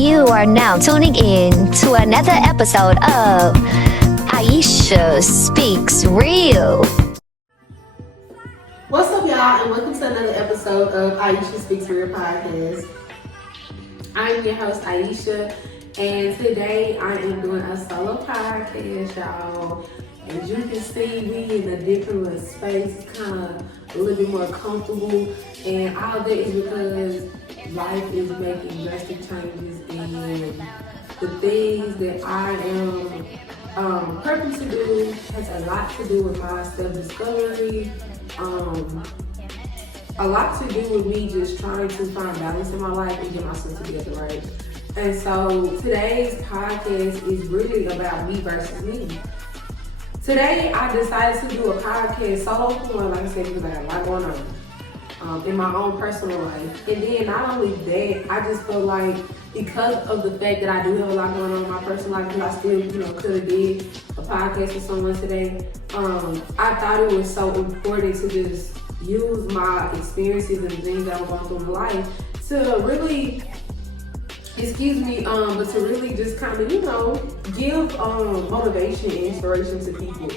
You are now tuning in to another episode of Aisha Speaks Real. What's up, y'all, and welcome to another episode of Aisha Speaks Real podcast. I'm your host, Aisha, and today I am doing a solo podcast, y'all. As you can see, we in a different little space, kind of a little bit more comfortable, and all that is because life is making drastic changes, and the things that I am purpose to do has a lot to do with my self-discovery, a lot to do with me just trying to find balance in my life and get myself together, right? And so today's podcast is really about me versus me. Today I decided to do a podcast solo one, like I said, because I got a lot going on in my own personal life. And then not only that, I just feel like because of the fact that I do have a lot going on in my personal life, because I still, could have did a podcast with someone today, I thought it was so important to just use my experiences and things that I'm going through in life to really, but to really just kind of, give motivation and inspiration to people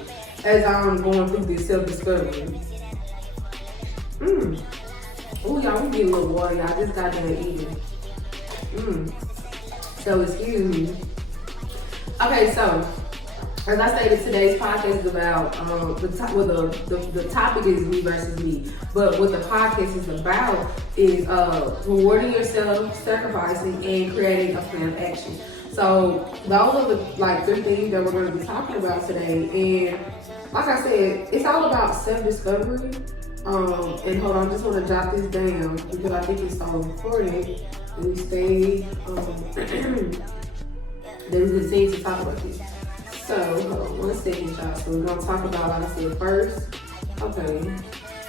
as I'm going through this self-discovery. Oh, y'all, we get a little water, y'all. I just got done eating. So, excuse me. Okay, so, as I stated, today's podcast is about, the topic is me versus me. But what the podcast is about is rewarding yourself, sacrificing, and creating a plan of action. So, those are the, three things that we're going to be talking about today. And, like I said, it's all about self-discovery. And hold on, I just want to jot this down because I think it's so important that we stay, that we continue to talk about this. So, hold on 1 second, y'all. So we're going to talk about, like I said, first, okay,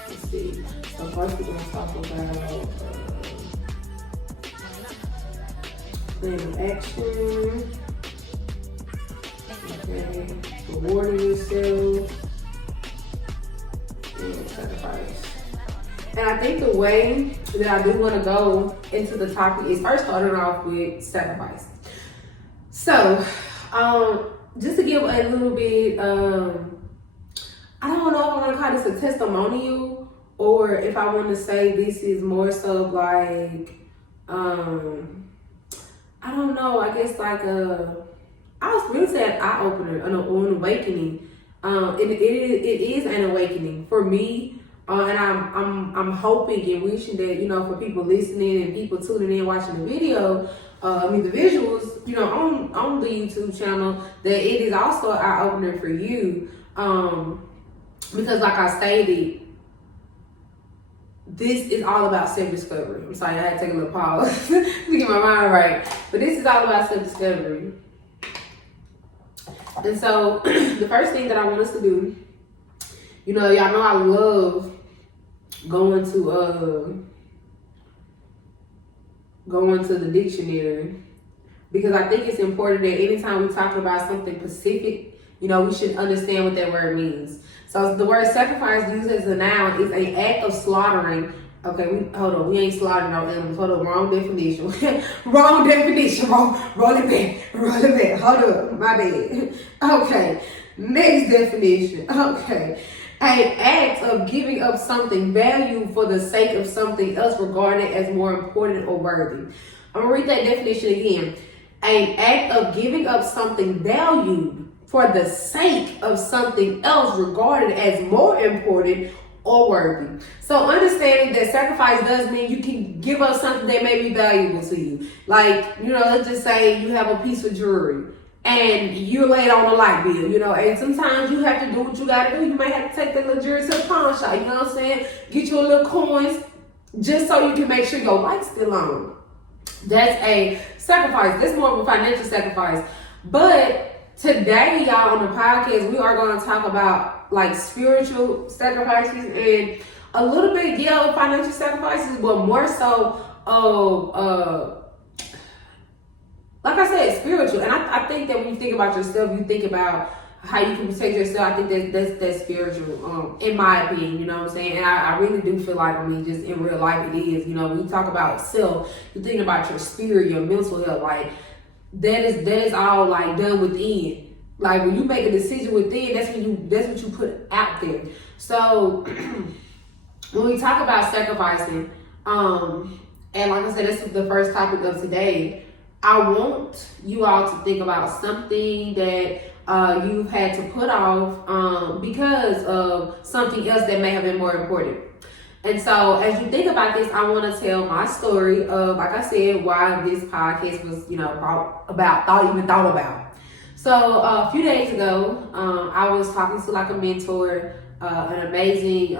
let's see. So first we're going to talk about plan of action, okay, rewarding yourself, and sacrifice. And I think the way that I do want to go into the topic is first starting off with sacrifice. So, just to give a little bit, I don't know if I want to call this a testimonial or if I want to say this is more so like, I don't know, I guess like I was really saying eye-opener, an awakening. It is an awakening for me, and I'm hoping and wishing that for people listening and people tuning in watching the video, the visuals, on the YouTube channel, that it is also an eye opener for you, because like I stated, this is all about self-discovery. I'm sorry, I had to take a little pause to get my mind right, but this is all about self-discovery. And so, the first thing that I want us to do, y'all know I love going to the dictionary, because I think it's important that anytime we talk about something specific, we should understand what that word means. So the word sacrifice used as a noun is an act of slaughtering. Okay, we ain't slaughtering no animals. Hold on, wrong definition. Roll it back. Hold up, my bad. Okay, next definition. Okay, an act of giving up something valued for the sake of something else regarded as more important or worthy. I'm gonna read that definition again. An act of giving up something valued for the sake of something else regarded as more important or worthy. So understanding that sacrifice does mean you can give up something that may be valuable to you. Like, let's just say you have a piece of jewelry and you lay it on a light bill, and sometimes you have to do what you gotta do. You may have to take that little jewelry to the pawn shop, you know what I'm saying? Get you a little coins just so you can make sure your light's still on. That's a sacrifice. That's more of a financial sacrifice. But today, y'all, on the podcast, we are going to talk about spiritual sacrifices and a little bit, financial sacrifices, but more so like I said, spiritual. And I think that when you think about yourself, you think about how you can protect yourself. I think that's spiritual, in my opinion, you know what I'm saying? And I really do feel like, I mean, just in real life it is, you know, when you talk about self, you think about your spirit, your mental health, like that is all like done within. Like when you make a decision within, that's what you put out there. So when we talk about sacrificing, and like I said, this is the first topic of today. I want you all to think about something that you've had to put off because of something else that may have been more important. And so as you think about this, I want to tell my story of, like I said, why this podcast was, you know, thought about. So a few days ago, I was talking to like a mentor, an amazing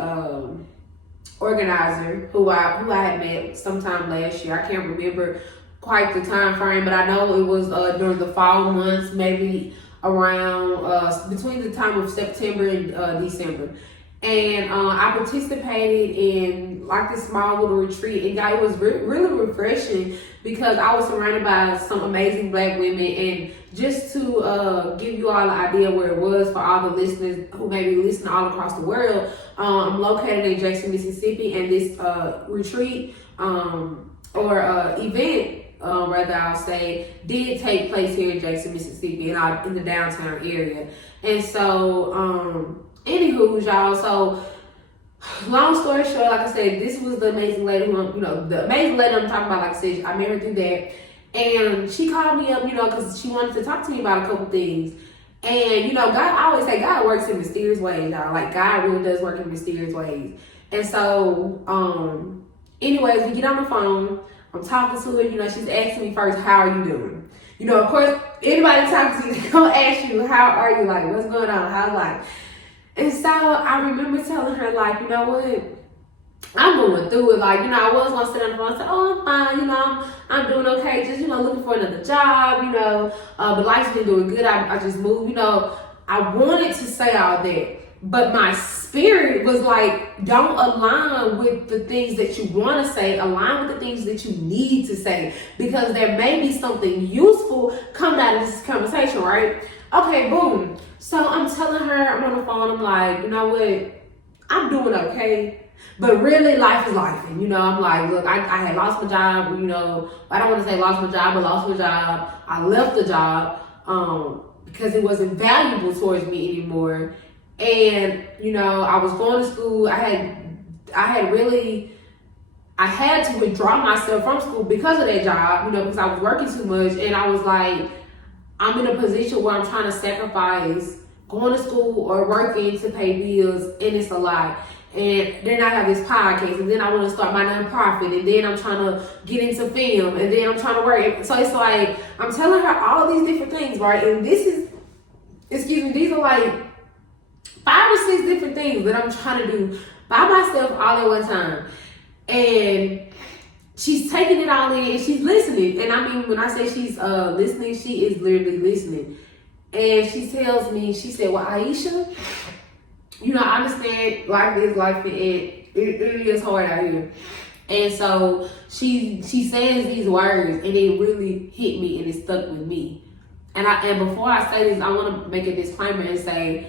organizer who I had met sometime last year. I can't remember quite the time frame, but I know it was during the fall months, maybe around between the time of September and December. And I participated in like this small little retreat, and it was really refreshing because I was surrounded by some amazing Black women. And just to give you all an idea where it was for all the listeners who may be listening all across the world, I'm located in Jackson, Mississippi, and this retreat or event, rather I'll say, did take place here in Jackson, Mississippi, in the downtown area. And so, anywho, y'all, so long story short, like I said, this was the amazing lady the amazing lady I'm talking about. Like I said, I met her through that. And she called me up, because she wanted to talk to me about a couple things. And, God, I always say God works in mysterious ways, y'all. Like, God really does work in mysterious ways. And so, anyways, we get on the phone. I'm talking to her, she's asking me first, how are you doing? Of course, anybody talking to you, they're going to ask you, how are you? Like, what's going on? How's life? And so I remember telling her, like, you know what? I'm going through it. Like, I was going to sit on the phone and say, oh, I'm fine. I'm doing okay. Just, looking for another job, but life's been doing good. I just moved, I wanted to say all that. But my spirit was like, don't align with the things that you want to say. Align with the things that you need to say. Because there may be something useful coming out of this conversation, right? Okay, boom. So I'm telling her, I'm on the phone, I'm like, you know what? I'm doing okay. But really, life is life. And, I'm like, look, I had lost my job, I don't want to say lost my job, but lost my job. I left the job because it wasn't valuable towards me anymore. And, I was going to school. I had to withdraw myself from school because of that job, because I was working too much. And I was like, I'm in a position where I'm trying to sacrifice going to school or working to pay bills, and it's a lot. And then I have this podcast, and then I want to start my nonprofit, and then I'm trying to get into film, and then I'm trying to work. So it's like, I'm telling her all these different things, right? And these are like 5 or 6 different things that I'm trying to do by myself all at one time. And she's taking it all in and she's listening. And I mean, when I say she's listening, she is literally listening. And she tells me, she said, well, Aisha, I understand life is life, and it is hard out here. And so she says these words, and it really hit me and it stuck with me. And before I say this, I want to make a disclaimer and say,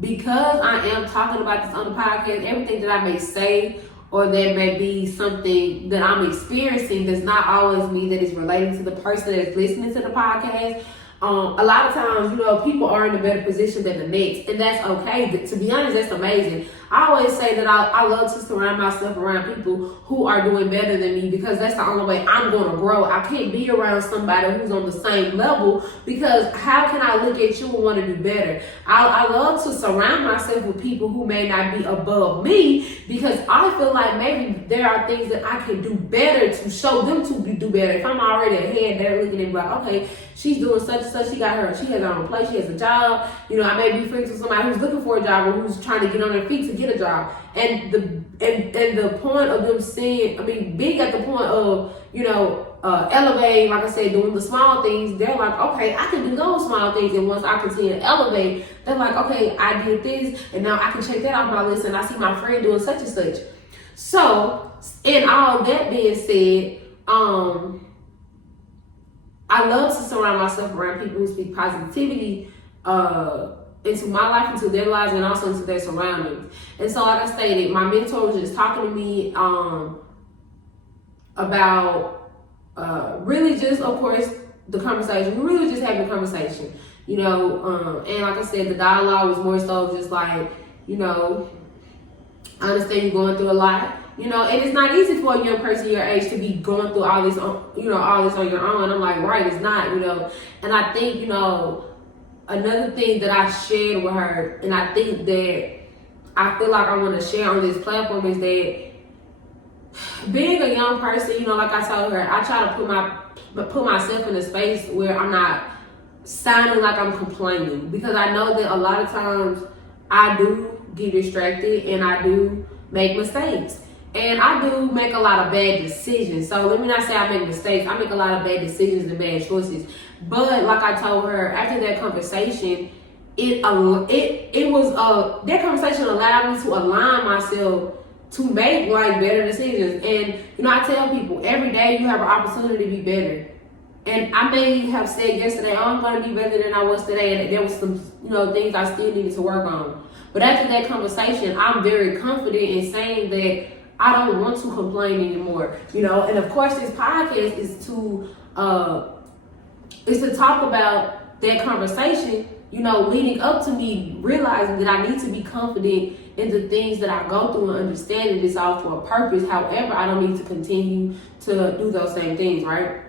because I am talking about this on the podcast, everything that I may say or that may be something that I'm experiencing does not always mean that it's relating to the person that's listening to the podcast. A lot of times, people are in a better position than the next, and that's okay. But to be honest, that's amazing. I always say that I love to surround myself around people who are doing better than me, because that's the only way I'm going to grow. I can't be around somebody who's on the same level, because how can I look at you and want to do better? I love to surround myself with people who may not be above me, because I feel like maybe there are things that I can do better to show them to do better. If I'm already ahead, they're looking at me like, okay, she's doing such and such. She has her own place. She has a job. I may be friends with somebody who's looking for a job or who's trying to get on their feet to get a job. And the point of them being at the point of, elevating, like I said, doing the small things, they're like, okay, I can do those small things. And once I continue to elevate, they're like, okay, I did this, and now I can check that off my list, and I see my friend doing such and such. So, in all that being said, I love to surround myself around people who speak positivity into my life, into their lives, and also into their surroundings. And so, like I stated, my mentor was just talking to me about really just, of course, the conversation. We really were just having a conversation, you know, and like I said, the dialogue was more so just like, you know, I understand you're going through a lot, you know, and it's not easy for a young person your age to be going through all this, you know, all this on your own. I'm like, right, it's not, you know, and I think, you know, another thing that I shared with her, and I think that I feel like I want to share on this platform, is that being a young person, you know, like I told her, I try to put myself in a space where I'm not sounding like I'm complaining, because I know that a lot of times I do get distracted and I do make mistakes. And I do make a lot of bad decisions. So let me not say I make mistakes. I make a lot of bad decisions and bad choices. But like I told her, after that conversation, that conversation allowed me to align myself to make like better decisions. And you know, I tell people every day you have an opportunity to be better. And I may have said yesterday, oh, I'm going to be better than I was today, and there was some, you know, things I still needed to work on. But after that conversation, I'm very confident in saying that I don't want to complain anymore, you know. And of course, this podcast is to talk about that conversation, you know, leading up to me realizing that I need to be confident in the things that I go through and understanding it's all for a purpose. However, I don't need to continue to do those same things, right?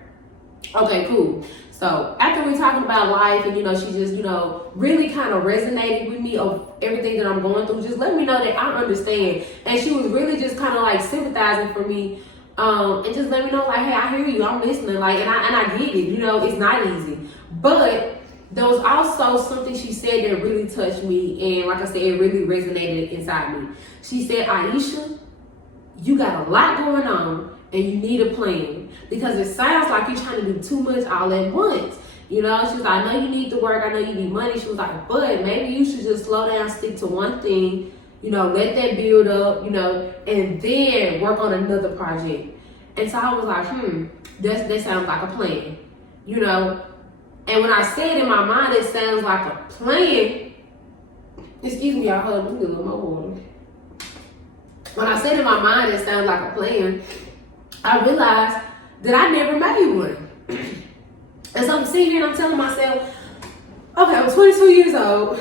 Okay, cool. So after we're talking about life, and you know, she just, you know, really kind of resonated with me of everything that I'm going through, just let me know that I understand. And she was really just kind of like sympathizing for me, and just let me know like, hey, I hear you, I'm listening, like, and I get it, you know, it's not easy. But there was also something she said that really touched me, and like I said, it really resonated inside me. She said, Aisha, you got a lot going on and you need a plan, because it sounds like you're trying to do too much all at once. You know, she was like, I know you need to work, I know you need money. She was like, but maybe you should just slow down, stick to one thing, you know, let that build up, you know, and then work on another project. And so I was like, that sounds like a plan, you know. And when I said in my mind, it sounds like a plan, excuse me, y'all, hold on, let me get a little more water. When I said in my mind, it sounds like a plan, I realized that I never made one. And so I'm sitting here and I'm telling myself, okay, I'm 22 years old.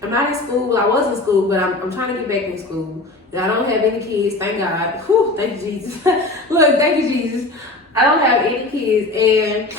I'm not in school. Well, I was in school, but I'm trying to get back in school. I don't have any kids, thank God. Whew, thank you, Jesus. Look, thank you, Jesus. I don't have any kids. And,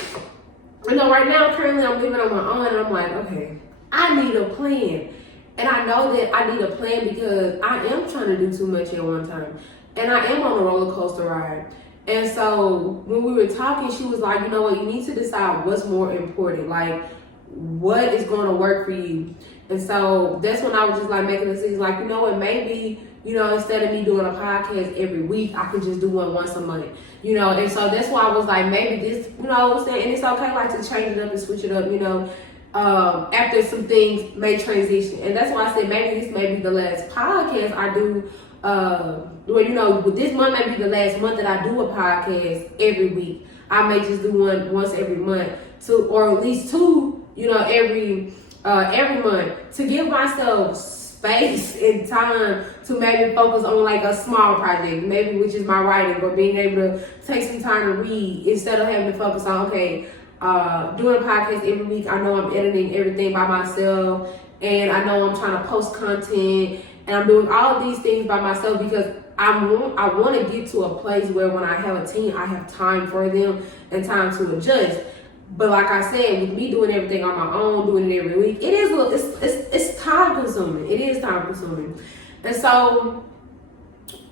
you know, right now, currently, I'm living on my own. And I'm like, okay, I need a plan. And I know that I need a plan because I am trying to do too much at one time. And I am on a roller coaster ride. And so when we were talking, she was like, you know what, you need to decide what's more important, like what is going to work for you. And so that's when I was just like making a decision, like, you know what, maybe, you know, instead of me doing a podcast every week, I could just do one once a month, you know. And so that's why I was like, maybe this, you know, and it's okay like to change it up and switch it up, you know, after some things may transition. And that's why I said maybe this may be the last podcast I do. Well, you know, this month may be the last month that I do a podcast every week. I may just do one once every month, or at least two, you know, every month, to give myself space and time to maybe focus on like a small project, maybe which is my writing, or being able to take some time to read instead of having to focus on, okay, doing a podcast every week. I know I'm editing everything by myself, and I know I'm trying to post content, and I'm doing all of these things by myself because I want to get to a place where when I have a team, I have time for them and time to adjust. But like I said, with me doing everything on my own, doing it every week, it's time consuming. It is time consuming. And so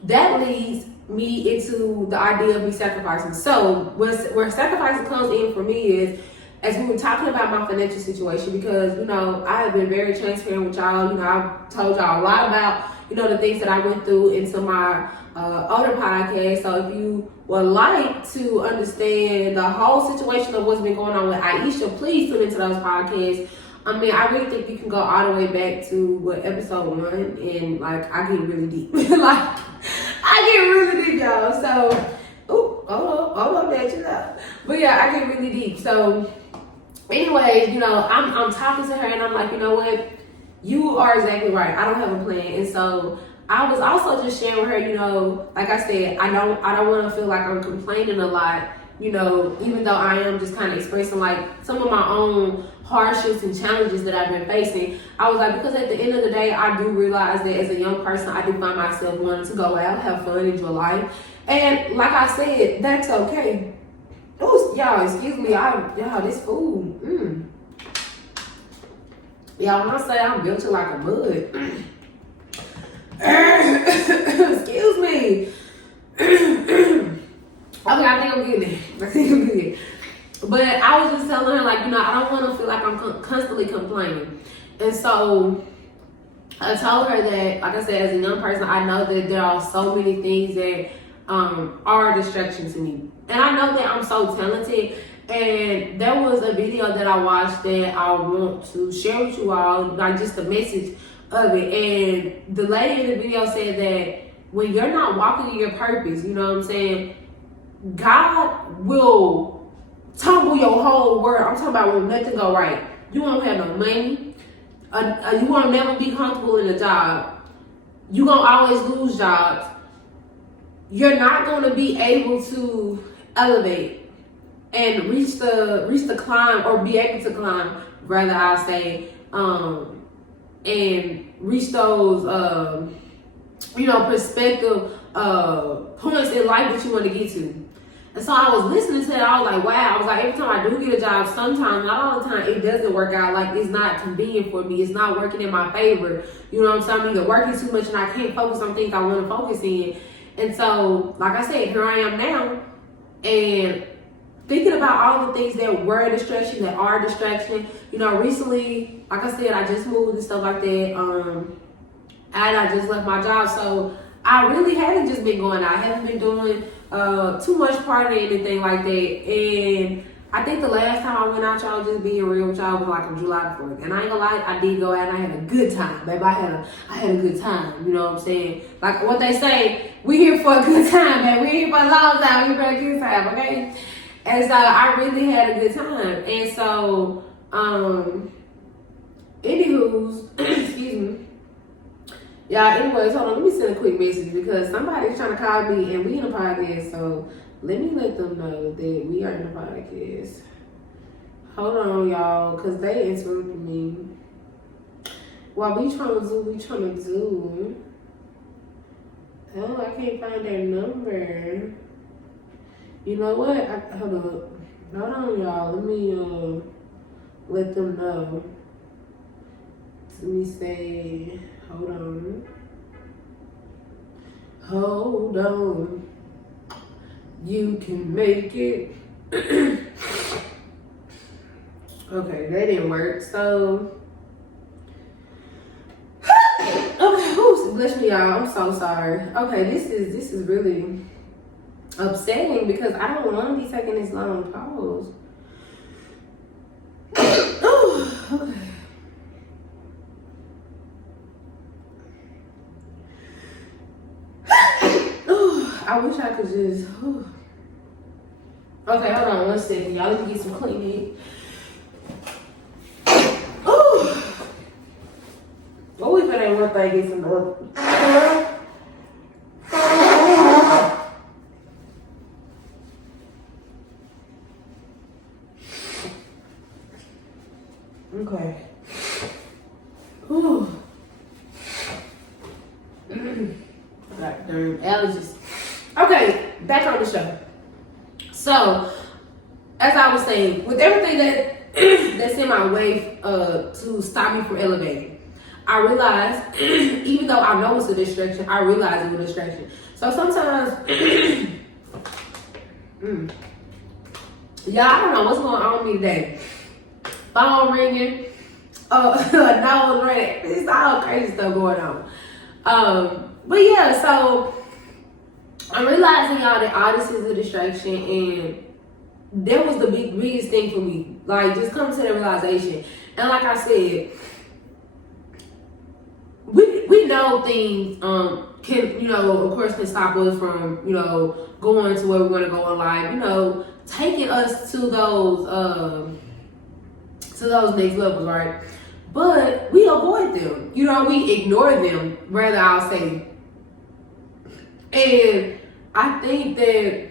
that leads me into the idea of me sacrificing. So where sacrificing comes in for me is, as we were talking about my financial situation, because, you know, I have been very transparent with y'all. You know, I've told y'all a lot about, you know, the things that I went through into my older podcast. So if you would like to understand the whole situation of what's been going on with Aisha, please tune into those podcasts. I mean, I really think you can go all the way back to episode 1, and like I get really deep. Like I get really deep, y'all. So, hold up, that you know. But yeah, I get really deep. So, anyways, you know, I'm talking to her, and I'm like, you know what? You are exactly right. I don't have a plan. And so I was also just sharing with her, you know, like I said, I don't want to feel like I'm complaining a lot, you know, even though I am just kind of expressing like some of my own hardships and challenges that I've been facing. I was like, because at the end of the day, I do realize that as a young person, I do find myself wanting to go out, have fun, enjoy life. And like I said, that's okay. Oh, y'all, excuse me. Y'all, this food. Y'all, when I say I'm built to like a mud. Excuse me. Okay, I think I'm getting it. But I was just telling her, like, you know, I don't want to feel like I'm constantly complaining. And so I told her that, like I said, as a young person, I know that there are so many things that are a distraction to me. And I know that I'm so talented. And there was a video that I watched that I want to share with you all, like just the message of it. And the lady in the video said that when you're not walking in your purpose, you know what I'm saying, God will tumble your whole world. I'm talking about when nothing go right. You won't have no money. You won't never be comfortable in a job. You gonna always lose jobs. You're not gonna be able to elevate and reach the climb, or be able to climb, rather I say, and reach those perspective points in life that you want to get to. And so I was listening to that, I was like, wow. I was like, every time I do get a job, sometimes, not all the time, it doesn't work out. Like, it's not convenient for me. It's not working in my favor. You know what I'm saying? I'm either working too much and I can't focus on things I want to focus in. And so, like I said, here I am now. And thinking about all the things that were a distraction, that are a distraction. You know, recently, like I said, I just moved and stuff like that. And I just left my job. So I really haven't just been going out. I haven't been doing too much partying or anything like that. And I think the last time I went out, y'all, just being real with y'all, was like on July 4th. And I ain't gonna lie, I did go out and I had a good time, baby. I had a good time, you know what I'm saying? Like what they say, we here for a good time, man. We here for a long time, we here for a good time, okay? And so I really had a good time. And so, anywho's, excuse me. Y'all, anyways, hold on, let me send a quick message because somebody's trying to call me and we in a podcast, so let me let them know that we are in a podcast. Hold on, y'all, because they interrupted me. While we trying to do. Oh, I can't find their number. You know what? Hold up. Hold on, y'all. Let me let them know. Let me say, hold on. Hold on. You can make it. Okay, that didn't work. So, okay, oops, bless me, y'all. I'm so sorry. Okay, this is really upsetting because I don't want to be taking this long pause. Oh, okay. I wish I could just. Okay, hold on 1 second, y'all. Let me get some cleaning. What if it ain't one thing, get some other? Okay. God damn allergies. Okay, back on the show. So, as I was saying, with everything that's in my way to stop me from elevating, I realized, even though I know it's a distraction, I realize it's a distraction. So sometimes, y'all, I don't know what's going on with me today. Phone ringing, nose red. It's all crazy stuff going on. But yeah, so I'm realizing, y'all, that all this is a distraction, and that was the biggest thing for me. Like, just coming to the realization. And like I said, we know things can, of course, can stop us from, going to where we want to go in life, taking us to those next levels, right? but we avoid them. You know, we ignore them, rather I'll say. And I think that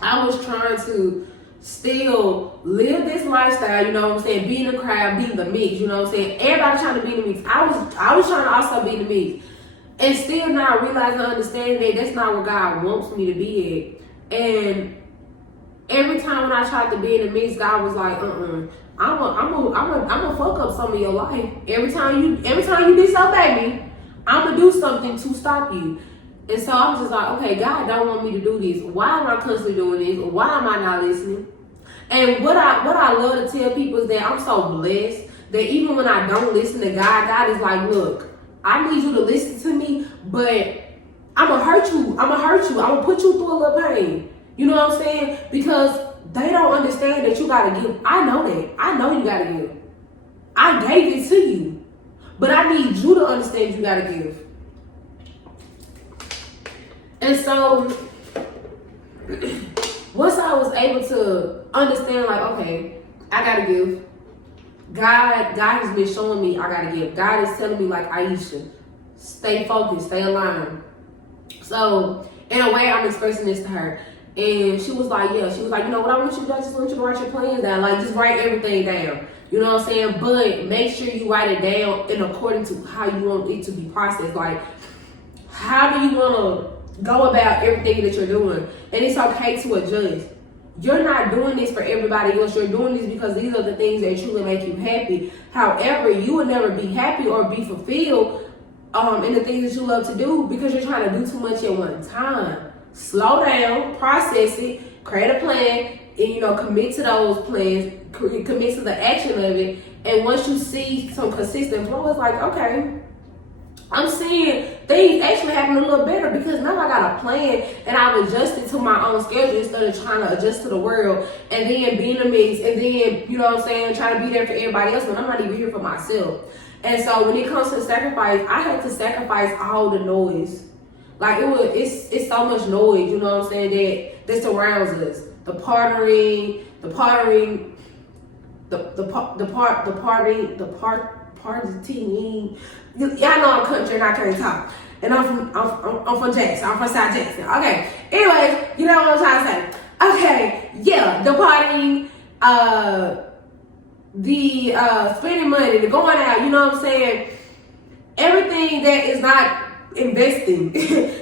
I was trying to still live this lifestyle, you know what I'm saying? Be in the crowd, be in the mix, you know what I'm saying? Everybody trying to be in the mix. I was trying to also be in the mix. And still not realizing and understanding that that's not where God wants me to be at. And every time when I tried to be in the mix, God was like, I'm gonna fuck up some of your life. Every time you disobey me, I'm gonna do something to stop you. And so I was just like, okay, God don't want me to do this. Why am I constantly doing this? Why am I not listening? And what I love to tell people is that I'm so blessed that even when I don't listen to God, God is like, look, I need you to listen to me, but I'm gonna hurt you. I'm gonna put you through a little pain. You know what I'm saying? Because they don't understand that you gotta give. I know that. I know you gotta give. I gave it to you. But I need you to understand you gotta give. And so once I was able to understand, like, okay, I gotta give. God has been showing me I gotta give. God is telling me, like, Aisha, stay focused, stay aligned. So in a way, I'm expressing this to her. And she was like, yeah, she was like, you know what I want you to do? I just want you to write your plans down. Like, just write everything down. You know what I'm saying? But make sure you write it down in according to how you want it to be processed. Like, how do you want to go about everything that you're doing? And it's okay to adjust. You're not doing this for everybody else. You're doing this because these are the things that truly make you happy. However, you will never be happy or be fulfilled in the things that you love to do because you're trying to do too much at one time. Slow down, process it, create a plan, and commit to those plans, commit to the action of it. And once you see some consistent flow, it's like, okay, I'm seeing things actually happen a little better because now I got a plan and I've adjusted to my own schedule instead of trying to adjust to the world and then be in the mix and then, you know what I'm saying, trying to be there for everybody else when I'm not even here for myself. And so when it comes to sacrifice, I had to sacrifice all the noise. Like it's so much noise, you know what I'm saying, that surrounds us. The partying, partying. Y'all know I'm country and I can't talk. And I'm from Jackson. I'm from South Jackson. Okay. Anyways, you know what I'm trying to say. Okay, yeah, the partying, the spending money, the going out, you know what I'm saying? Everything that is not investing,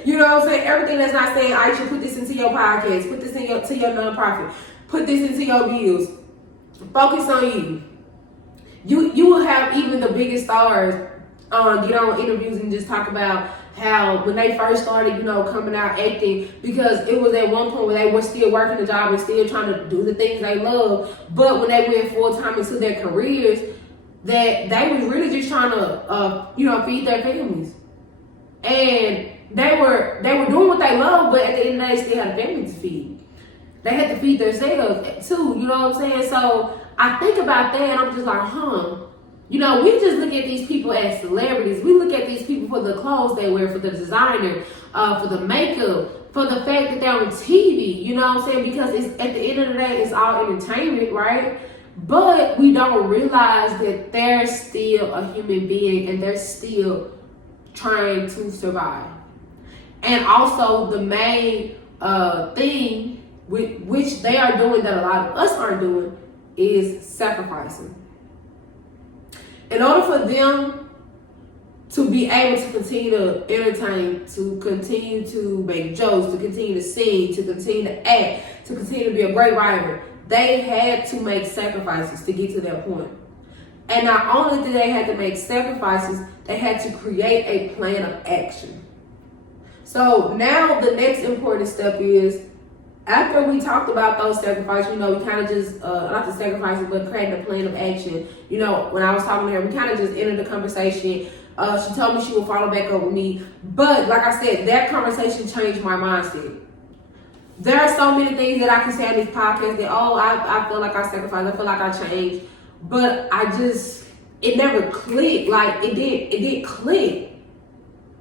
you know what I'm saying? Everything that's not saying, I should put this into your podcast, put this into your nonprofit, put this into your bills, focus on you. You will have even the biggest stars get on interviews and just talk about how when they first started, coming out acting, because it was at one point where they were still working the job and still trying to do the things they love, but when they went full time into their careers, that they was really just trying to feed their families. And they were doing what they love, but at the end of the day, they still had a family to feed. They had to feed themselves too, you know what I'm saying? So I think about that and I'm just like, we just look at these people as celebrities. We look at these people for the clothes they wear, for the designer, for the makeup, for the fact that they're on TV, you know what I'm saying? Because it's at the end of the day, it's all entertainment, right? But we don't realize that they're still a human being and they're still trying to survive. And also the main thing which they are doing that a lot of us aren't doing is sacrificing. In order for them to be able to continue to entertain, to continue to make jokes, to continue to sing, to continue to act, to continue to be a great writer, they had to make sacrifices to get to that point. And not only did they have to make sacrifices, they had to create a plan of action. So now the next important step is, after we talked about those sacrifices, we kind of just, not the sacrifices, but creating a plan of action. When I was talking to her, we kind of just ended the conversation. She told me she would follow back up with me. But like I said, that conversation changed my mindset. There are so many things that I can say on this podcast that, I feel like I sacrificed, I feel like I changed. But it never clicked. Like, it did click.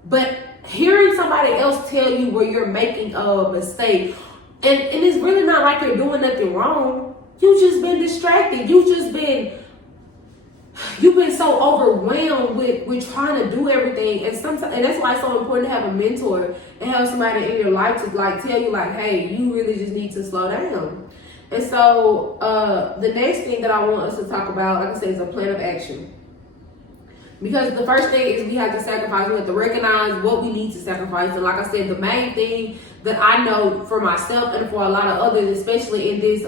But hearing somebody else tell you where you're making a mistake, and it's really not like you're doing nothing wrong. You just been distracted. You you've been so overwhelmed with trying to do everything, and sometimes, and that's why it's so important to have a mentor and have somebody in your life to like tell you like, hey, you really just need to slow down. And so the next thing that I want us to talk about, like I said, is a plan of action. Because the first thing is we have to sacrifice. We have to recognize what we need to sacrifice. And like I said, the main thing that I know for myself and for a lot of others, especially in this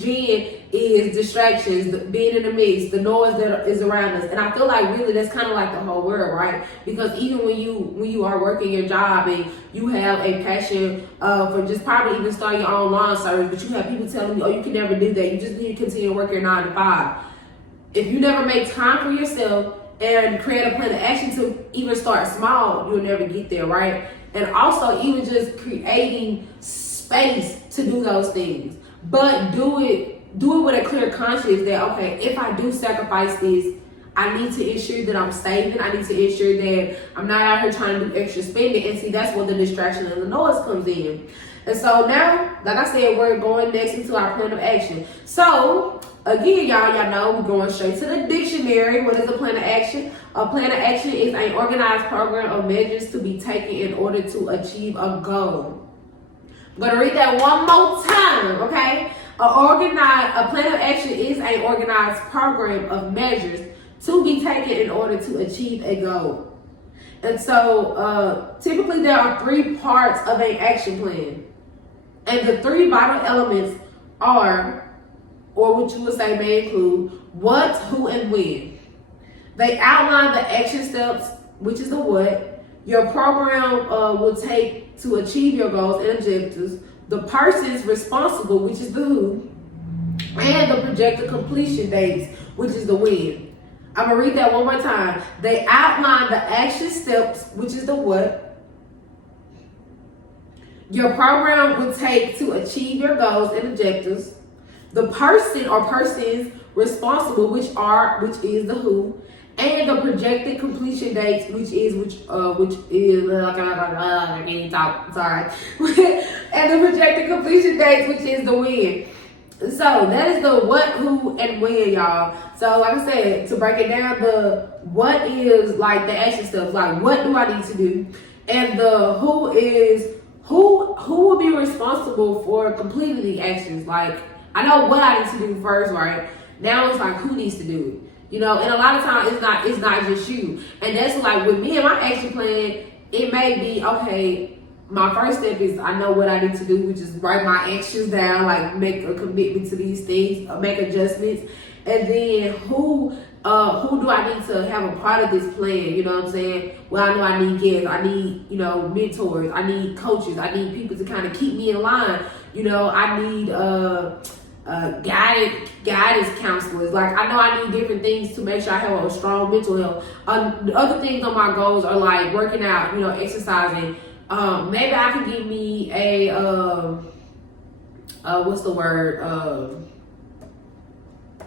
gen, is distractions, being in the mix, the noise that is around us. And I feel like really that's kind of like the whole world, right? Because even when you are working your job and you have a passion for just probably even starting your own lawn service, but you have people telling you, oh, you can never do that. You just need to continue to work your 9 to 5. If you never make time for yourself and create a plan of action to even start small, you'll never get there, right? And also even just creating space to do those things. But do it with a clear conscience that, okay, if I do sacrifice this, I need to ensure that I'm saving. I need to ensure that I'm not out here trying to do extra spending. And see, that's where the distraction and the noise comes in. And so now, like I said, we're going next into our plan of action. So again, y'all know we're going straight to the dictionary. What is a plan of action? A plan of action is an organized program of measures to be taken in order to achieve a goal. I'm going to read that one more time, okay? A plan of action is an organized program of measures to be taken in order to achieve a goal. And so typically there are 3 parts of an action plan. And the 3 vital elements are, or what you would say may include, what, who, and when. They outline the action steps, which is the what, your program will take to achieve your goals and objectives, the persons responsible, which is the who, and the projected completion dates, which is the when. I'm going to read that one more time. They outline the action steps, which is the what, your program will take to achieve your goals and objectives, the person or persons responsible, which is the who, and the projected completion dates, which is I can't talk, sorry. And the projected completion dates, which is the when. So that is the what, who, and when, y'all. So like I said, to break it down, the what is like the action steps, like what do I need to do, and the who is who will be responsible for completing the actions. Like, I know what I need to do first, right? Now it's like who needs to do it, you know? And a lot of times it's not just you. And that's like with me and my action plan, it may be, okay, my first step is I know what I need to do, which is write my actions down, like make a commitment to these things, make adjustments. And then who do I need to have a part of this plan? You know what I'm saying? Well, I know I need guests, I need, mentors, I need coaches, I need people to kind of keep me in line. You know, I need guidance counselors. Like, I know I need different things to make sure I have a strong mental health. The other things on my goals are like working out, exercising. Maybe I can give me a what's the word?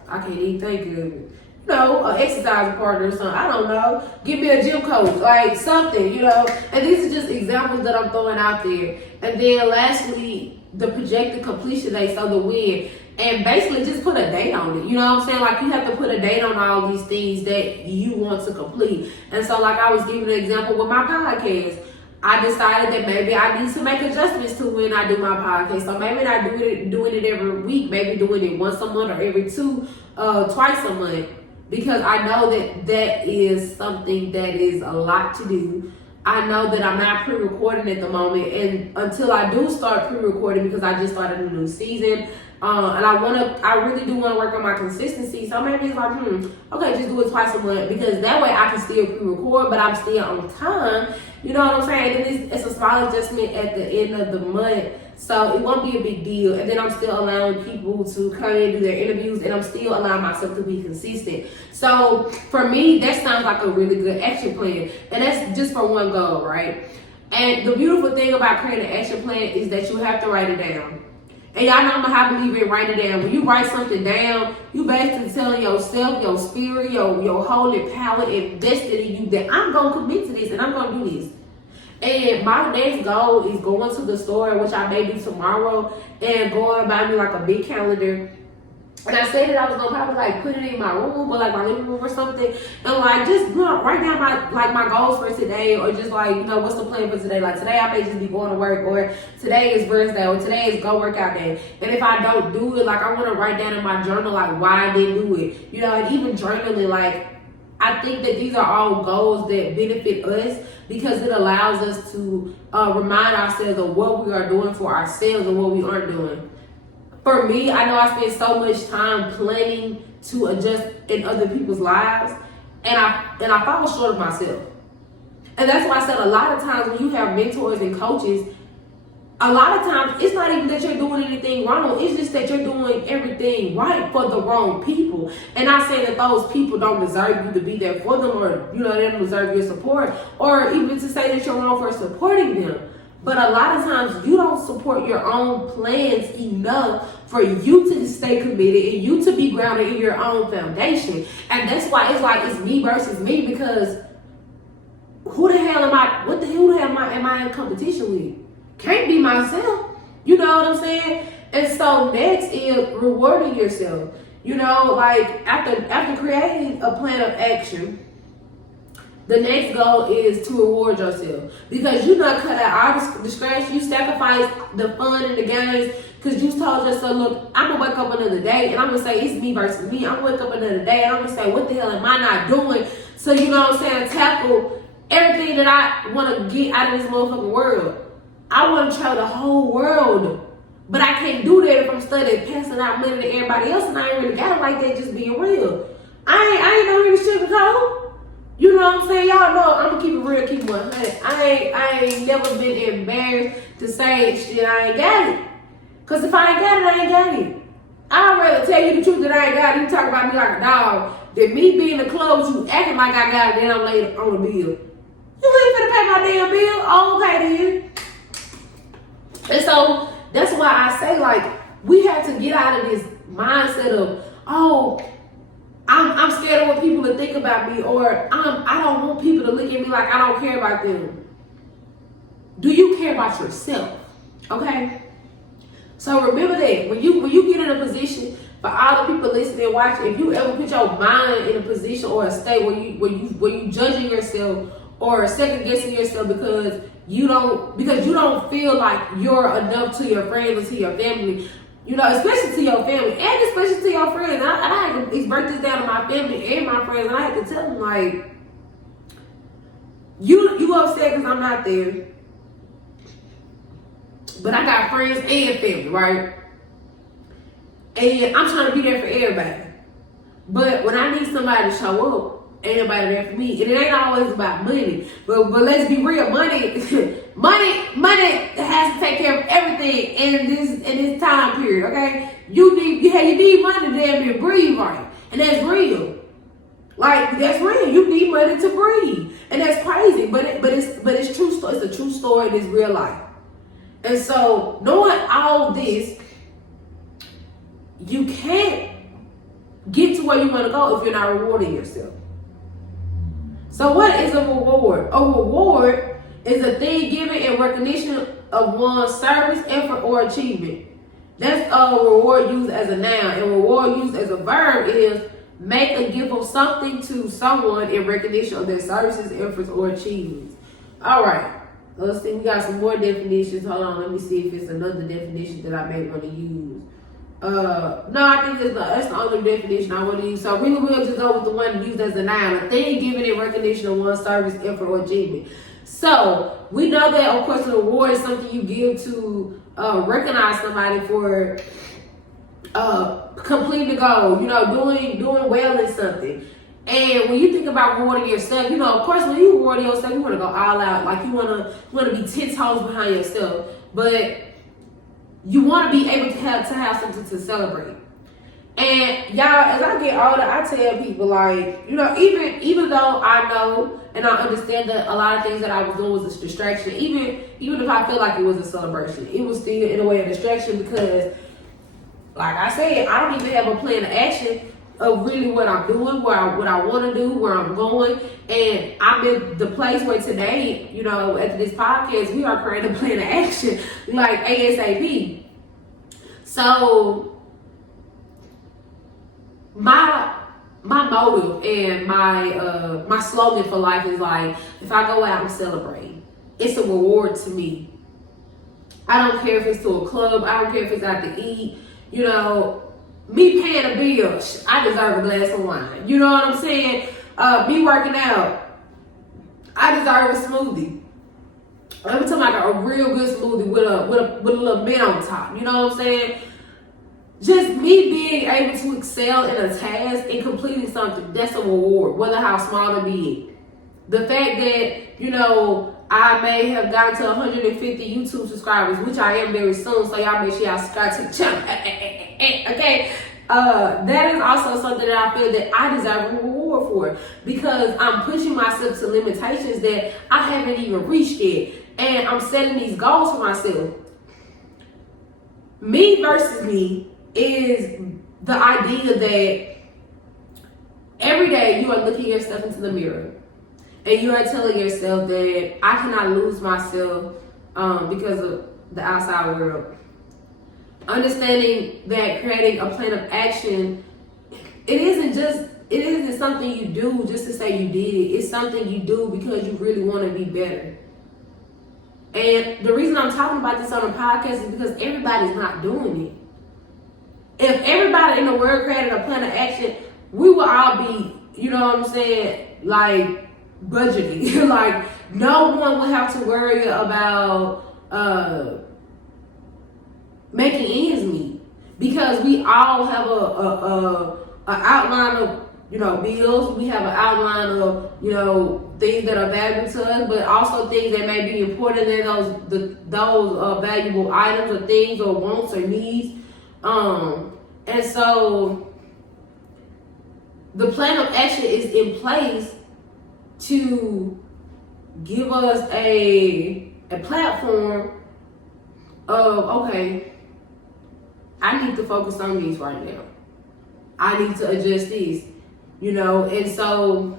I can't even think of it. An exercise partner or something. I don't know. Give me a gym coach, like something, And these are just examples that I'm throwing out there. And then lastly, the projected completion date, so the when. And basically just put a date on it. You know what I'm saying? Like, you have to put a date on all these things that you want to complete. And so, like I was giving an example with my podcast, I decided that maybe I need to make adjustments to when I do my podcast. So maybe not doing it every week, maybe doing it once a month or every twice a month. Because I know that is something that is a lot to do. I know that I'm not pre-recording at the moment, and until I do start pre-recording, because I just started a new season, and I really do want to work on my consistency. So maybe it's like, okay, just do it twice a month, because that way I can still pre-record, but I'm still on time. You know what I'm saying? And it's a small adjustment at the end of the month, so it won't be a big deal. And then I'm still allowing people to come in and do their interviews, and I'm still allowing myself to be consistent. So for me, that sounds like a really good action plan, and that's just for one goal, right? And the beautiful thing about creating an action plan is that you have to write it down. And y'all know I'm a high believer in writing it down. When you write something down, you basically telling yourself, your spirit, your holy power and destiny, you that I'm gonna commit to this and I'm gonna do this. And my next goal is going to the store, which I may do tomorrow, and going buy me like a big calendar And I said that I was gonna probably like put it in my room, but like my living room or something, and like just write down my goals for today, or just like what's the plan for today. Like today I may just be going to work, or today is rest day, or today is go workout day. And if I don't do it, like I want to write down in my journal like why I didn't do it, and even journaling. Like I think that these are all goals that benefit us because it allows us to remind ourselves of what we are doing for ourselves and what we aren't doing. For me, I know I spend so much time planning to adjust in other people's lives, and I fall short of myself. And that's why I said a lot of times when you have mentors and coaches, a lot of times it's not even that you're doing anything wrong. It's just that you're doing everything right for the wrong people. And not saying that those people don't deserve you to be there for them, or they don't deserve your support, or even to say that you're wrong for supporting them. But a lot of times you don't support your own plans enough for you to stay committed and you to be grounded in your own foundation. And that's why it's like it's me versus me, because who the hell am I in competition with? Can't be myself. You know what I'm saying? And so next is rewarding yourself. Like after creating a plan of action, the next goal is to reward yourself, because you not cut out all the distraction. You sacrifice the fun and the games because you told yourself, look, I'm gonna wake up another day and I'm gonna say it's me versus me. I'm gonna wake up another day and I'm gonna say, what the hell am I not doing? So tackle everything that I want to get out of this motherfucking world. I want to travel the whole world, but I can't do that if I'm studying passing out money to everybody else, and I ain't really got it like that. Just being real, I ain't no really sugarcoat. You know what I'm saying? Y'all know I'm gonna keep it real, keep it 100. I ain't never been embarrassed to say shit I ain't got it. Cause if I ain't got it, I ain't got it. I'd rather tell you the truth that I ain't got it. You talk about me like a dog. Than me being the clothes you acting like I got it, then I'm laid on the bill. You ain't finna pay my damn bill? Oh, okay then. And so that's why I say, like, we have to get out of this mindset of, oh, I'm scared of what people will think about me, or I don't want people to look at me like I don't care about them. Do you care about yourself? Okay? So remember that when you get in a position, for all the people listening and watching, if you ever put your mind in a position or a state where you judging yourself or second guessing yourself because you don't feel like you're enough to your friends or to your family, especially to your family and especially to your friends. And I had to break this down to my family and my friends, and I had to tell them, like, you upset because I'm not there, but I got friends and family, right? And I'm trying to be there for everybody. But when I need somebody to show up, ain't nobody there for me. And it ain't always about money. But let's be real, money has to take care of everything in this time period, okay? You need money to damn near breathe right. And that's real. Like, that's real. You need money to breathe. And that's crazy. But it's true. It's a true story in this real life. And so knowing all this, you can't get to where you want to go if you're not rewarding yourself. So what is a reward? A reward is a thing given in recognition of one's service, effort, or achievement. That's a reward used as a noun. And reward used as a verb is make a gift of something to someone in recognition of their services, efforts, or achievements. All right. Let's see. We got some more definitions. Hold on. Let me see if it's another definition that I may want to use. No, I think that's the only definition I want to use. So really, we'll just go with the one used as a noun, a thing given in recognition of one's service, effort, or achievement. So we know that, of course, an award is something you give to recognize somebody for completing the goal. Doing well in something. And when you think about rewarding yourself, of course, when you reward yourself, you want to go all out. Like you want to be 10 toes behind yourself, but you want to be able to have something to celebrate. And y'all, as I get older, I tell people, like, even though I know and I understand that a lot of things that I was doing was a distraction, even if I feel like it was a celebration, it was still in a way a distraction because, like I said, I don't even have a plan of action of really what I'm doing, what I want to do, where I'm going. And I'm in the place where today, after this podcast, we are creating a plan of action like ASAP. So my motive and my slogan for life is like, if I go out and celebrate, it's a reward to me. I don't care if it's to a club, I don't care if it's out to eat, you know, me paying a bill, I deserve a glass of wine. You know what I'm saying? Me working out, I deserve a smoothie. I'm talking about a real good smoothie with a little mint on top. You know what I'm saying? Just me being able to excel in a task and completing something, that's a reward, whether how small or big. The fact that, you know, I may have gotten to 150 YouTube subscribers, which I am very soon, so y'all make sure y'all subscribe to the channel. Okay? That is also something that I feel that I deserve a reward for, because I'm pushing myself to limitations that I haven't even reached yet. And I'm setting these goals for myself. Me versus me is the idea that every day you are looking yourself into the mirror and you are telling yourself that I cannot lose myself because of the outside world. Understanding that creating a plan of action, it isn't something you do just to say you did it. It's something you do because you really want to be better. And the reason I'm talking about this on a podcast is because everybody's not doing it. If everybody in the world created a plan of action, we would all be, you know what I'm saying, like budgeting. Like no one would have to worry about making ends meet, because we all have a outline of, you know, bills. We have an outline of, you know, things that are valuable to us, but also things that may be important in those valuable items or things or wants or needs. And so the plan of action is in place to give us a platform of, okay, I need to focus on these right now. I need to adjust these, you know. And so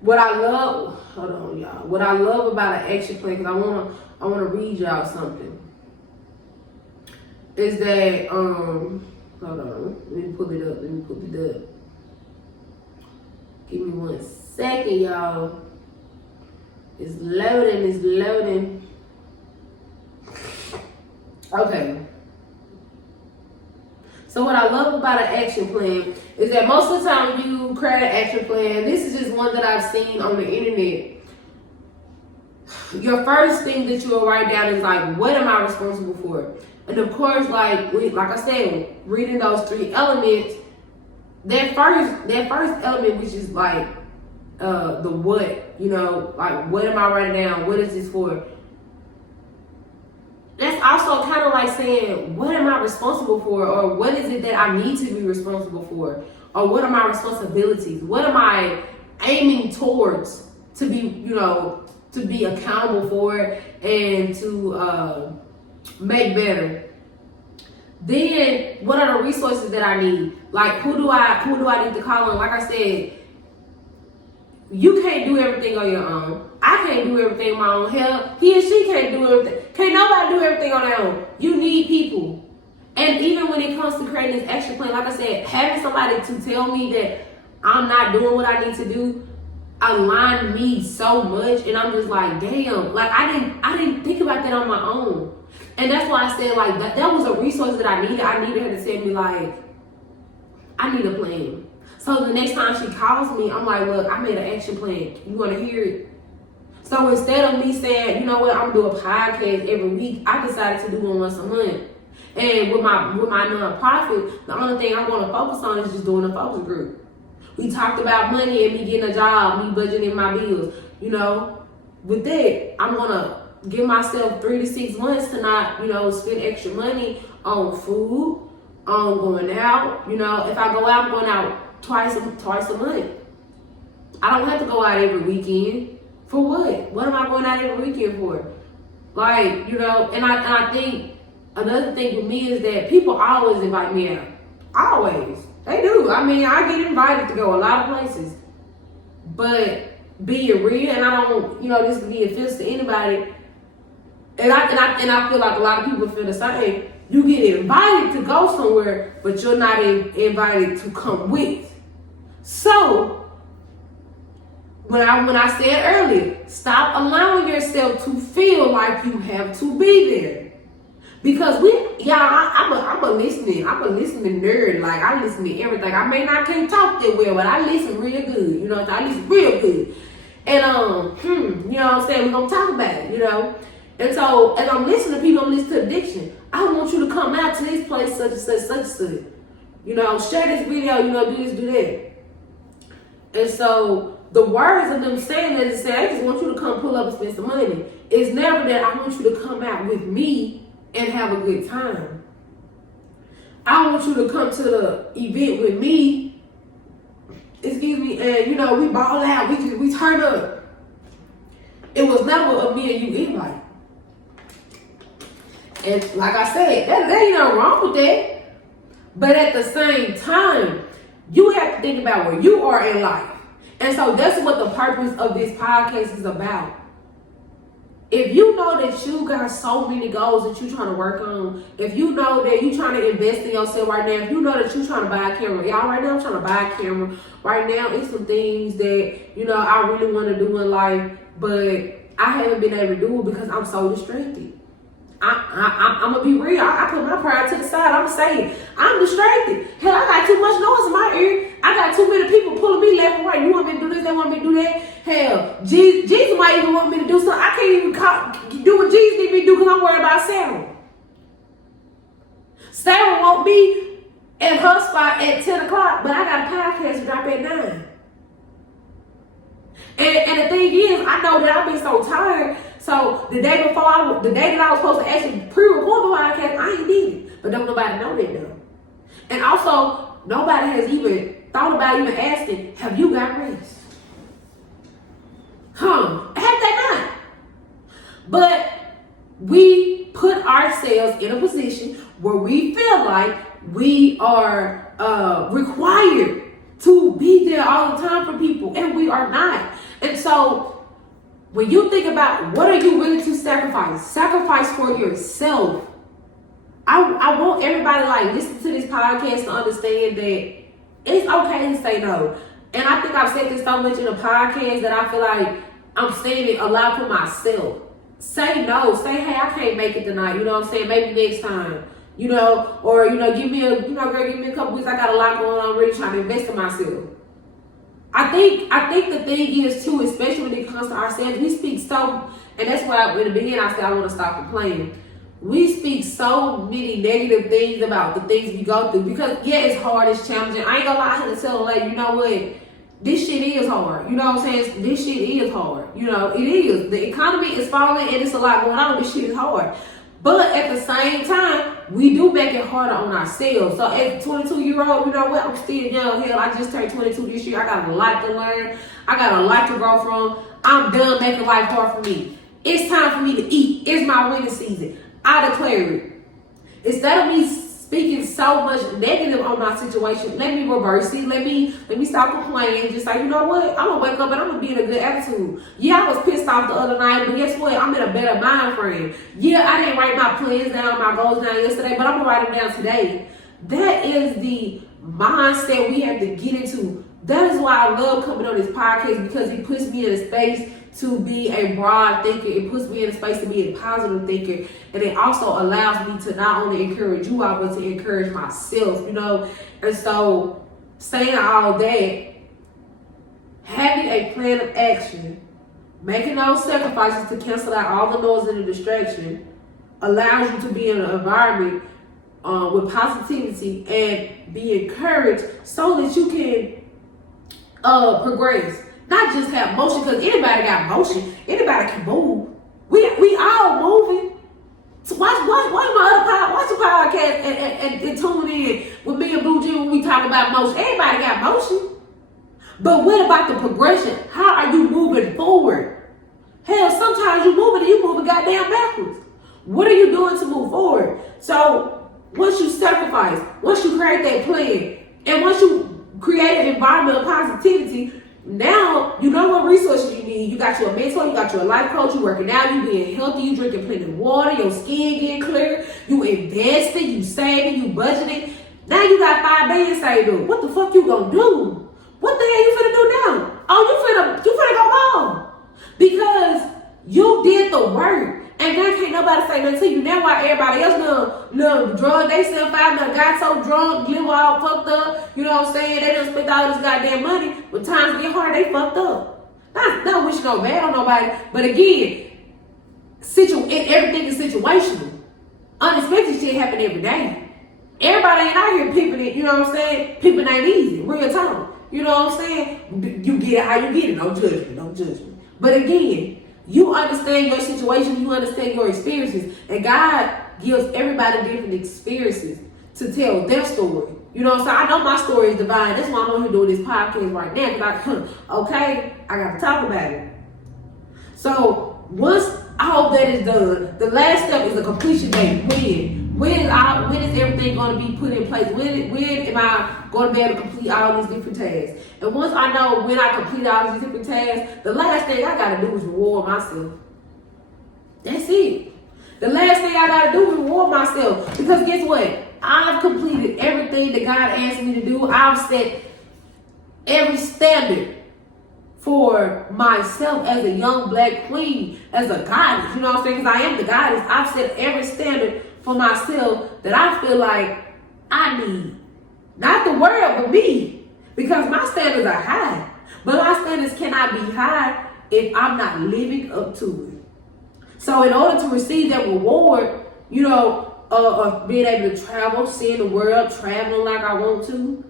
what I love, hold on y'all, what I love about an action plan, because I wanna read y'all something, is that hold on, let me pull it up. Give me 1 second, y'all. It's loading. Okay. So what I love about an action plan is that most of the time you create an action plan, this is just one that I've seen on the internet. Your first thing that you'll write down is like, what am I responsible for? And of course, like I said, reading those 3 elements, that first element, which is like the what, you know, like what am I writing down? What is this for? That's also kind of like saying, what am I responsible for? Or what is it that I need to be responsible for? Or what are my responsibilities? What am I aiming towards to be, you know, to be accountable for and to make better? Then what are the resources that I need? Like who do I need to call on? Like I said, you can't do everything on your own. I can't do everything on my own. Hell, he and she can't do everything. Can't nobody do everything on their own. You need people. And even when it comes to creating this action plan, like I said, having somebody to tell me that I'm not doing what I need to do aligned me so much. And I'm just like, damn, like I didn't think about that on my own. And that's why I said, like, that was a resource that I needed. I needed her to tell me, like, I need a plan. So the next time she calls me, I'm like, look, I made an action plan. You want to hear it? So instead of me saying, you know what, I'm going to do a podcast every week, I decided to do one once a month. And with my nonprofit, the only thing I want to focus on is just doing a focus group. We talked about money and me getting a job, me budgeting my bills. You know, with that, I'm going to give myself 3 to 6 months to not, you know, spend extra money on food, on going out. You know, if I go out, I'm going out twice a month. I don't have to go out every weekend. For what? What am I going out every weekend for? Like, you know, and I think another thing with me is that people always invite me out. Always. They do. I mean, I get invited to go a lot of places. But being real, and I don't, you know, this to be offensive to anybody, and I feel like a lot of people feel the same. You get invited to go somewhere, but you're not invited to come with. So, when I said earlier, stop allowing yourself to feel like you have to be there. Because I'm a listening nerd. Like, I listen to everything. I may not can't talk that well, but I listen real good. You know, I listen real good. And you know what I'm saying? We're gonna talk about it, you know. And so as I'm listening to people, I'm listening to addiction. I want you to come out to this place, such and such, such and such. You know, share this video, you know, do this, do that. And so the words of them saying that is saying, I just want you to come pull up and spend some money. It's never that I want you to come out with me and have a good time. I want you to come to the event with me, excuse me, and you know, we ball out, we turn up. It was never a me and you invite. And like I said, there ain't nothing wrong with that. But at the same time, you have to think about where you are in life. And so that's what the purpose of this podcast is about. If you know that you got so many goals that you're trying to work on, if you know that you're trying to invest in yourself right now, if you know that you're trying to buy a camera, y'all, right now I'm trying to buy a camera. Right now, it's some things that, you know, I really want to do in life, but I haven't been able to do it because I'm so distracted. I'm gonna be real. I put my pride to the side. I'm saying I'm distracted. Hell, I got too much noise in my ear. I got too many people pulling me left and right. You want me to do this? They want me to do that? Hell, Jesus might even want me to do something. I can't even do what Jesus need me to do because I'm worried about Sarah. Sarah won't be at her spot at 10 o'clock, but I got a podcast to drop at 9. And the thing is, I know that I've been so tired. So the day that I was supposed to actually pre-record the podcast, I ain't did it. But don't nobody know that though. And also, nobody has even thought about even asking, have you got rest? Have they not? But we put ourselves in a position where we feel like we are required to be there all the time for people, and we are not. And so when you think about what are you willing to sacrifice for yourself. I want everybody like listen to this podcast to understand that it's okay to say no. And I think I've said this so much in a podcast that I feel like I'm saying it a lot for myself. Say no. Say, hey, I can't make it tonight. You know what I'm saying? Maybe next time. You know, or, you know, give me a couple weeks. I got a lot going on. I'm really trying to invest in myself. I think the thing is too, especially when it comes to ourselves, we speak so, and that's why in the beginning I said I want to stop complaining. We speak so many negative things about the things we go through because yeah, it's hard, it's challenging. I ain't gonna lie to tell like, you know what, this shit is hard. You know what I'm saying? This shit is hard. You know, it is. The economy is falling and it's a lot going on. This shit is hard. But at the same time, we do make it harder on ourselves. So as a 22-year-old, you know what? I'm still young. Hell, I just turned 22 this year. I got a lot to learn. I got a lot to grow from. I'm done making life hard for me. It's time for me to eat. It's my winter season. I declare it. Instead of me speaking so much negative on my situation, let me reverse it. Let me stop complaining. Just like, you know what? I'm gonna wake up and I'm gonna be in a good attitude. Yeah, I was pissed off the other night, but guess what? I'm in a better mind frame. Yeah, I didn't write my plans down, my goals down yesterday, but I'm gonna write them down today. That is the mindset we have to get into. That is why I love coming on this podcast, because it puts me in a space to be a broad thinker. It puts me in a space to be a positive thinker. And it also allows me to not only encourage you all, but to encourage myself, you know. And so saying all that, having a plan of action, making those sacrifices to cancel out all the noise and the distraction, allows you to be in an environment with positivity and be encouraged so that you can progress. Not just have motion, because anybody got motion. Anybody can move. We all moving. So watch the podcast and tune in with me and Blue Jim when we talk about motion. Everybody got motion. But what about the progression? How are you moving forward? Hell, sometimes you're moving goddamn backwards. What are you doing to move forward? So once you sacrifice, once you create that plan, and once you create an environment of positivity, Now, you know what resources you need. You got you a mentor, you got you a life coach, you working out, you being healthy, you drinking plenty of water, your skin getting clear, you investing, you saving, you budgeting. Now you got $5 billion saved up. What the fuck you gonna do? What the hell you finna do now? Oh, you finna go home. Because you did the work. And then can't nobody say nothing to you. Now why everybody else done drug they self out, done got so drunk, live all fucked up, you know what I'm saying? They done spent all this goddamn money. When times get hard, they fucked up. Not wishing no bad on nobody. But again, everything is situational. Unexpected shit happen every day. Everybody ain't out here peeping it, you know what I'm saying? Peeping ain't easy, real time. You know what I'm saying? You get it how you get it, no judgment. But again, you understand your situation, you understand your experiences, and God gives everybody different experiences to tell their story. You know what I'm saying? I know my story is divine. That's why I'm on here doing this podcast right now. Because I got to talk about it. So once I hope that is done, the last step is a completion date. When is everything going to be put in place? When am I going to be able to complete all these different tasks? And once I know when I complete all these different tasks, the last thing I got to do is reward myself. That's it. The last thing I got to do is reward myself. Because guess what? I've completed everything that God asked me to do. I've set every standard for myself as a young black queen, as a goddess. You know what I'm saying? Because I am the goddess. I've set every standard for myself that I feel like I need. Not the world, but me. Because my standards are high. But my standards cannot be high if I'm not living up to it. So in order to receive that reward, you know, of being able to travel, seeing the world, traveling like I want to,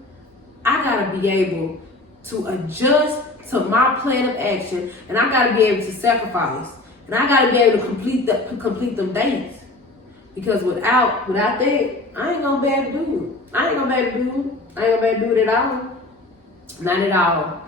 I gotta be able to adjust to my plan of action, and I gotta be able to sacrifice, and I gotta be able to complete them dates. Because without that, I ain't gonna be able to do it. I ain't gonna be able to do it at all. Not at all.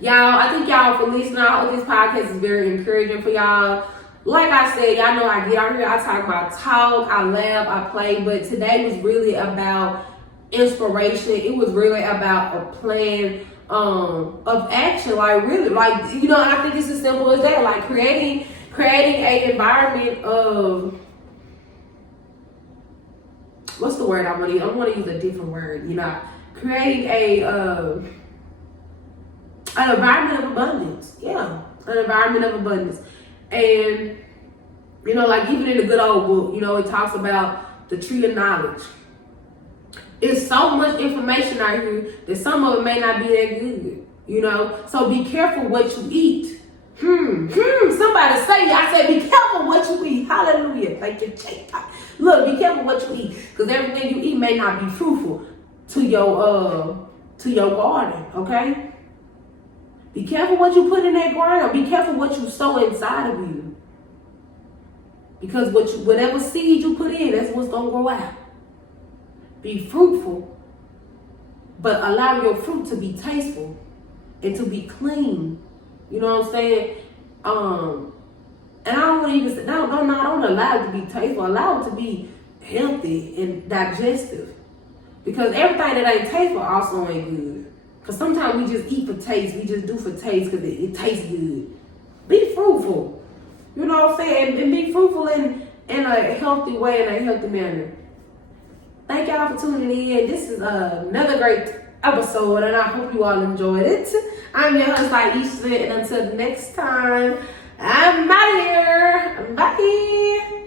Y'all, I thank y'all for listening. I hope this podcast is very encouraging for y'all. Like I said, y'all know I get out here, I talk, I laugh, I play, but today was really about inspiration. It was really about a plan of action. Like really, like, you know, I think it's as simple as that. Like creating an environment of, what's the word I want to use? I want to use a different word, you know. Creating an environment of abundance. Yeah, an environment of abundance. And, you know, like even in the good old book, you know, it talks about the tree of knowledge. It's so much information out here that some of it may not be that good, you know. So be careful what you eat. Somebody say, I said, be careful what you eat. Hallelujah. Thank you, Jesus. Look, be careful what you eat, because everything you eat may not be fruitful to your garden, okay? Be careful what you put in that ground. Be careful what you sow inside of you. Because whatever seed you put in, that's what's going to grow out. Be fruitful, but allow your fruit to be tasteful and to be clean. You know what I'm saying? And I don't want to even say, don't allow it to be tasteful. Allow it to be healthy and digestive. Because everything that ain't tasteful also ain't good. Because sometimes we just eat for taste. We just do for taste because it tastes good. Be fruitful. You know what I'm saying? And be fruitful in a healthy way, in a healthy manner. Thank y'all for tuning in. This is another great episode, and I hope you all enjoyed it. I'm your host, Aisha, and until next time, I'm out of here. Bye.